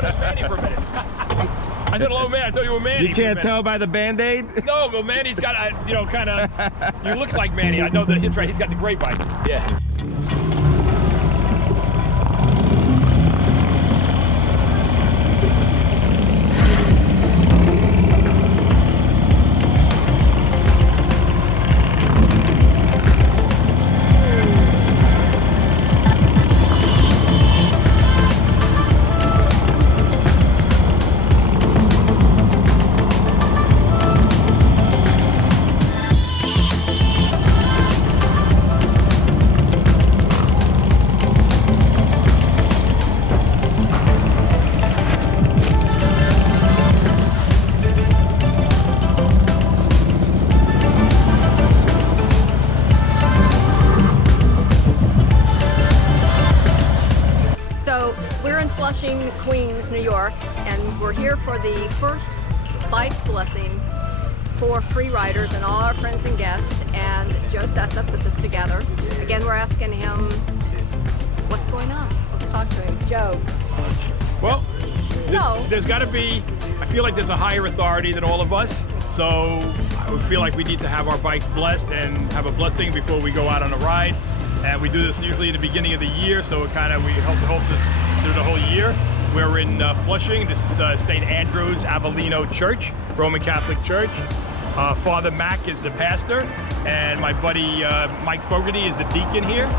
thought it was Manny for a minute. I said, hello, man. I thought you were Manny. You can't tell by the Band-Aid? No, but Manny's got, you know, kind of, you look like Manny. I know that it's right. He's got the great bike. Yeah. Flushing, Queens, New York, and we're here for the first bike blessing for free riders and all our friends and guests, and Joe Sessa put this together. Again, we're asking him what's going on. Let's talk to him. Joe. Well, there's got to be, I feel like there's a higher authority than all of us, so I would feel like we need to have our bikes blessed and have a blessing before we go out on a ride. And we do this usually at the beginning of the year, so it kind of, we helps us through the whole year. We're in Flushing. This is St. Andrew's Avellino Church, Roman Catholic Church. Father Mac is the pastor, and my buddy Mike Fogarty is the deacon here.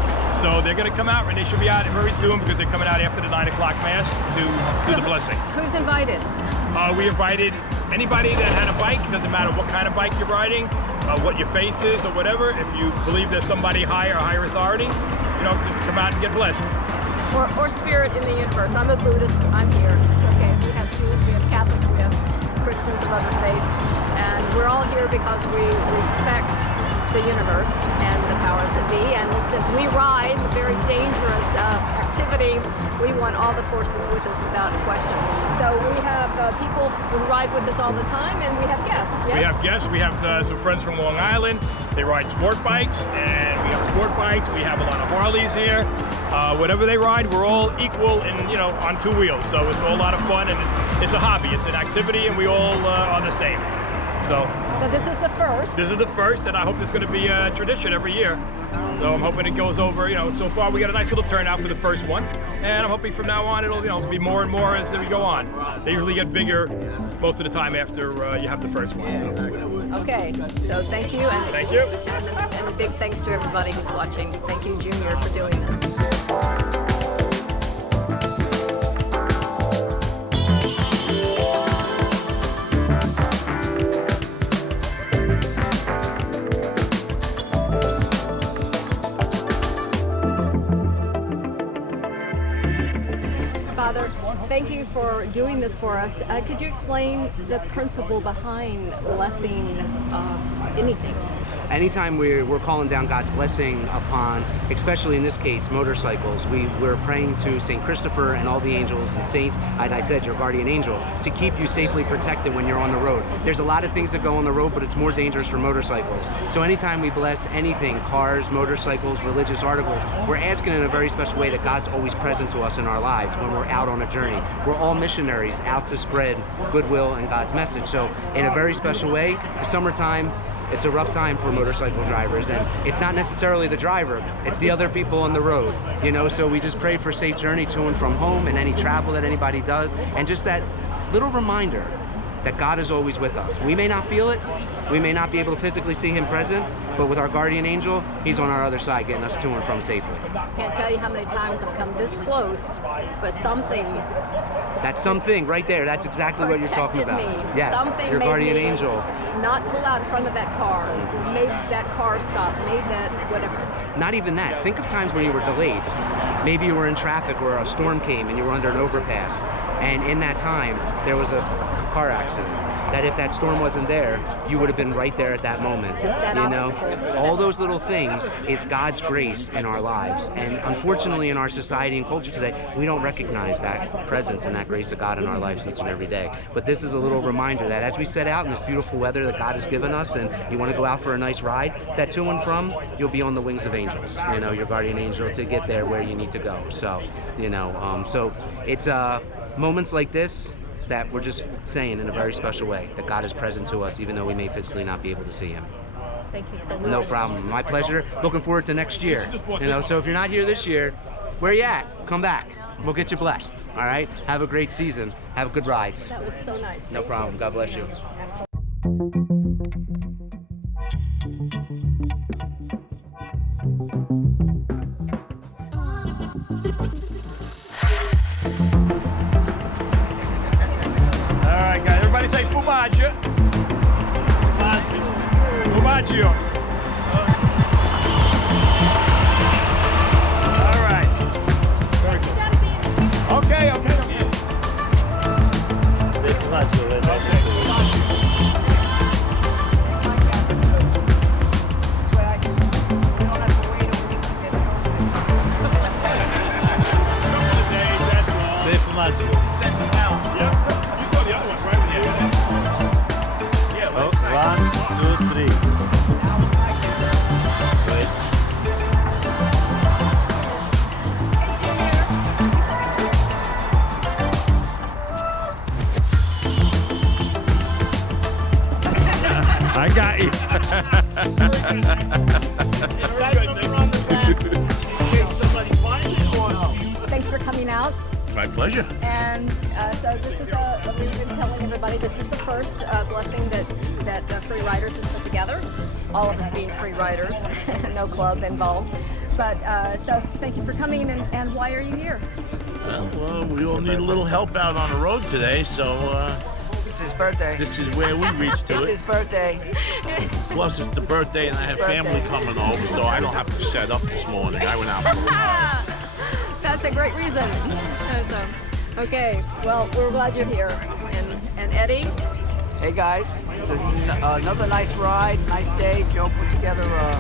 So they're going to come out, and they should be out very soon because they're coming out after the 9 o'clock Mass to do the blessing. Who's invited? We invited anybody that had a bike. It doesn't matter what kind of bike you're riding, what your faith is or whatever. If you believe there's somebody higher authority, you know, just come out and get blessed. Or spirit in the universe. I'm a Buddhist, I'm here. It's okay. We have Jews, we have Catholics, we have Christians of other faiths. And we're all here because we respect the universe and the powers that be. And since we ride a very dangerous activity, we want all the forces with us without question. So we have people who ride with us all the time, and we have guests. Yes? We have guests. We have some friends from Long Island. They ride sport bikes, and we have sport bikes. We have a lot of Harleys here. Whatever they ride, we're all equal in, you know, on two wheels. So it's all a lot of fun, and it's a hobby. It's an activity, and we all are the same. So this is the first. This is the first, and I hope it's going to be a tradition every year. So I'm hoping it goes over, you know, so far we got a nice little turnout for the first one. And I'm hoping from now on it'll, you know, be more and more as we go on. They usually get bigger most of the time after you have the first one. So. Okay, so thank you. And thank you. And a big thanks to everybody who's watching. Thank you, Junior, for doing this. Father, thank you for doing this for us. Could you explain the principle behind blessing anything? Anytime we're calling down God's blessing upon, especially in this case, motorcycles, we're praying to St. Christopher and all the angels and saints, as I said, your guardian angel, to keep you safely protected when you're on the road. There's a lot of things that go on the road, but it's more dangerous for motorcycles. So anytime we bless anything, cars, motorcycles, religious articles, we're asking in a very special way that God's always present to us in our lives when we're out on a journey. We're all missionaries out to spread goodwill and God's message. So in a very special way, the summertime, it's a rough time for motorcycle drivers, and it's not necessarily the driver, it's the other people on the road, you know. So we just pray for safe journey to and from home and any travel that anybody does, and just that little reminder that God is always with us. We may not feel it, we may not be able to physically see him present, but with our guardian angel, he's on our other side getting us to and from safely. Can't tell you how many times I've come this close, but something. That's something right there. That's exactly what you're talking about. Me. Yes, something your guardian angel. Not pull out in front of that car, made that car stop, made that whatever. Not even that. Think of times when you were delayed. Maybe you were in traffic or a storm came and you were under an overpass, and in that time there was a car accident. That if that storm wasn't there, you would have been right there at that moment. You know, all those little things is God's grace in our lives. And unfortunately in our society and culture today, we don't recognize that presence and that grace of God in our lives each and every day. But this is a little reminder that as we set out in this beautiful weather that God has given us, and you want to go out for a nice ride, that to and from, you'll be on the wings of angels, you know, your guardian angel, to get there where you need to go. So, you know, so it's moments like this that we're just saying in a very special way that God is present to us, even though we may physically not be able to see him. Thank you so much. No problem. My pleasure. Looking forward to next year. You know, so if you're not here this year, where you at? Come back. We'll get you blessed. All right? Have a great season. Have good rides. That was so nice. No problem. God bless you. All right, guys. Everybody say Fumaggio. Fumaggio. All right. Very good. Okay. I got you. Thanks for coming out. My pleasure. And so this is we've been telling everybody this is the first blessing that free riders has put together. All of us being free riders, no club involved. But so thank you for coming. And why are you here? Well, we all need a little help out on the road today, so It's his birthday. this is where we reach to It's it. his birthday. Plus, it's the birthday, and I have family coming over, so I don't have to set up this morning. I went out for a ride. That's a great reason. Okay, well, we're glad you're here. And Eddie? Hey guys, it's another nice ride, nice day. Joe put together a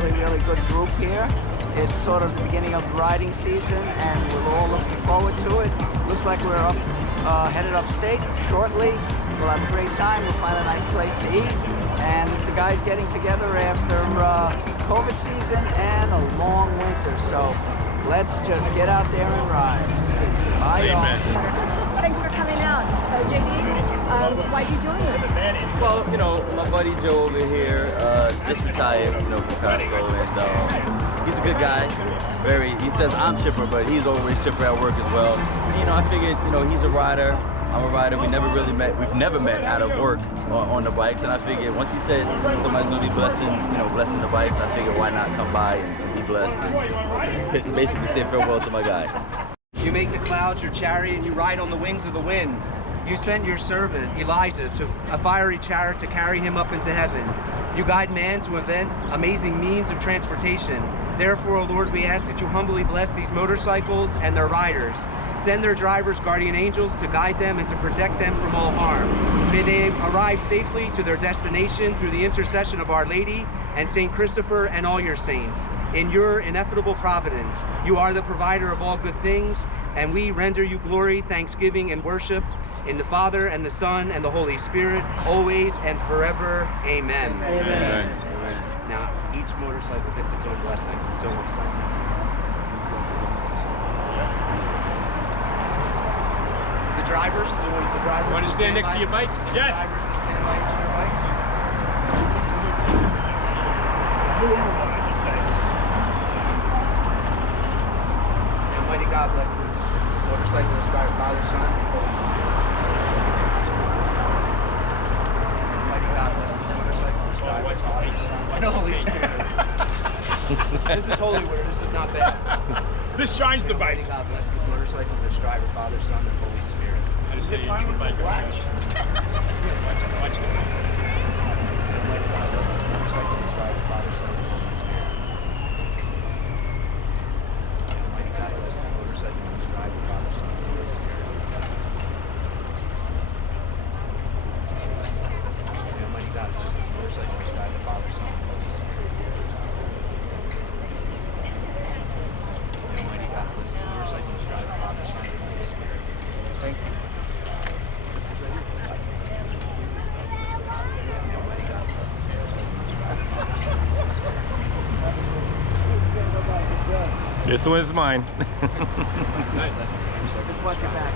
really good group here. It's sort of the beginning of the riding season, and we're all looking forward to it. Looks like we're headed upstate shortly. We'll have a great time. We'll find a nice place to eat. And it's the guys getting together after COVID season and a long winter. So let's just get out there and ride. Bye, y'all. Thanks for coming out. So, JD, why'd you join us? Well, you know, my buddy Joe over here just retired, you know, from Costco, and he's a good guy. He says I'm chipper, but he's always chipper at work as well. And, you know, I figured, you know, he's a rider, I'm a rider. We've never met out of work on the bikes, and I figured once he said somebody's gonna be blessing the bikes, I figured why not come by and be blessed and basically say farewell to my guy. You make the clouds your chariot and you ride on the wings of the wind. You sent your servant, Elijah, to a fiery chariot to carry him up into heaven. You guide man to invent amazing means of transportation. Therefore, O Lord, we ask that you humbly bless these motorcycles and their riders. Send their drivers guardian angels to guide them and to protect them from all harm. May they arrive safely to their destination through the intercession of Our Lady and Saint Christopher and all your saints. In your ineffable providence, you are the provider of all good things, and we render you glory, thanksgiving, and worship in the Father, and the Son, and the Holy Spirit, always and forever. Amen. Amen. Now, each motorcycle gets its own blessing. So, the drivers, Want to stand next to your bikes? Yes. Drivers to stand next to your bikes. And Almighty God bless this motorcyclist, driver, Father, Son, and Holy Spirit. Almighty God bless this motorcyclist, driver, Father, Son, and Holy Spirit. This is holy word. This is not bad. This shines the bike. Almighty God bless this motorcyclist, driver, Father, Son, and Holy Spirit. I just say your bike is watch the Almighty God bless this motorcyclist, driver, Father, Son, and Holy Spirit. Almighty God bless this motorcyclist, driver, Father, Son, and Holy Spirit. Almighty God bless this motorcyclist, driver, Father, Son, and Holy Spirit. Almighty God bless this motorcyclist, driver, Father, Son, and Holy Spirit. Thank you. This one's mine. Just watch your back.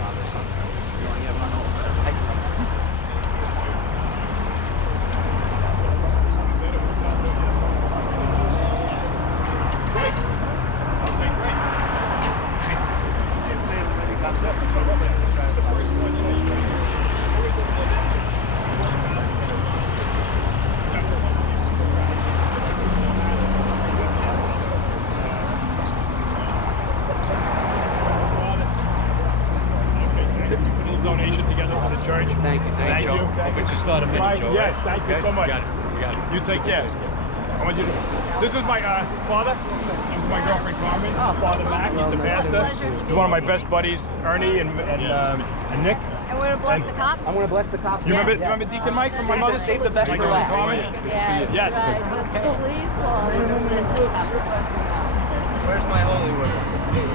Donation together for the church. Thank you, Thank you. It's just not a minute, Joe. Yes, thank you so much. You got it. You take care. I want you to. This is my father. This is my girlfriend Carmen. Father Mac. He's the pastor. He's one of my best buddies, Ernie and Nick. And we're gonna bless the cops. I'm going to bless the cops. You remember Deacon Mike from my mother? Save the best My for girlfriend last. Carmen? Yes. Where's my holy word?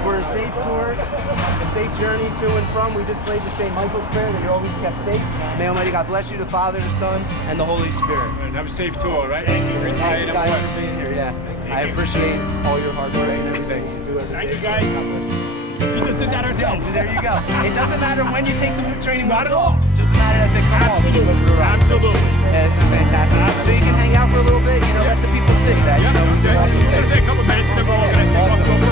For a safe tour, a safe journey to and from, we just prayed the St. Michael's prayer that you're always kept safe. May Almighty God bless you, the Father, the Son, and the Holy Spirit. Have a safe tour, right? Thank you. Thank you guys for being here, yeah. I appreciate all your hard work and everything you do every Thank day. you guys. God bless you. We just did that ourselves. So there you go. It doesn't matter when you take the training. Not at all. Just a matter as they come off. Absolutely. Yeah, this is fantastic. So you can hang out for a little bit, let the people see that. Yeah, Awesome. Say a couple minutes and then we're all going to take off.